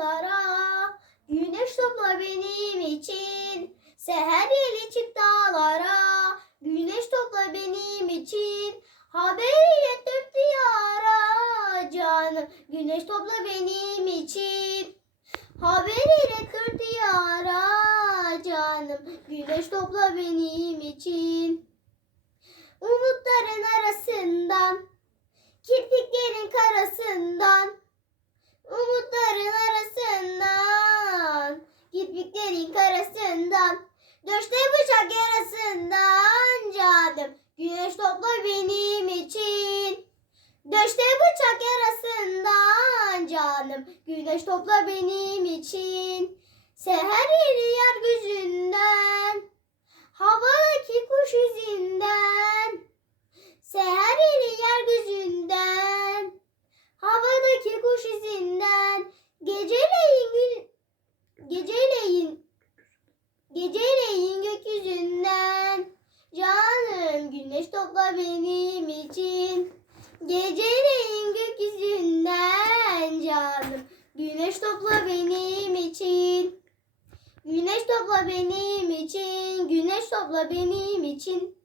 dağlara. Güneş topla benim için. Seher yeli çık dağlara. Güneş topla benim için. Haberiyle tüm diyara canım. Güneş topla benim için. Haberiyle kır diyara canım. Güneş topla benim için. Umutların arasından. Kirpiklerin karasından. Umutların arasından. Kirpiklerin karasından. Döşte bıçak yarasından canım. Güneş topla benim için. Döşte bıçak yarasından canım. Güneş topla benim için. Seher yeri yer gözünden. Havadaki kuş izinden. Seher yeri yer gözünden. Havadaki kuş izinden. Geceleyin gül, geceleyin Geceleyin gökyüzünden Canım güneş topla benim için. Geceleyin gökyüzünden Canım. Güneş topla benim için. Güneş topla benim için. Güneş topla benim için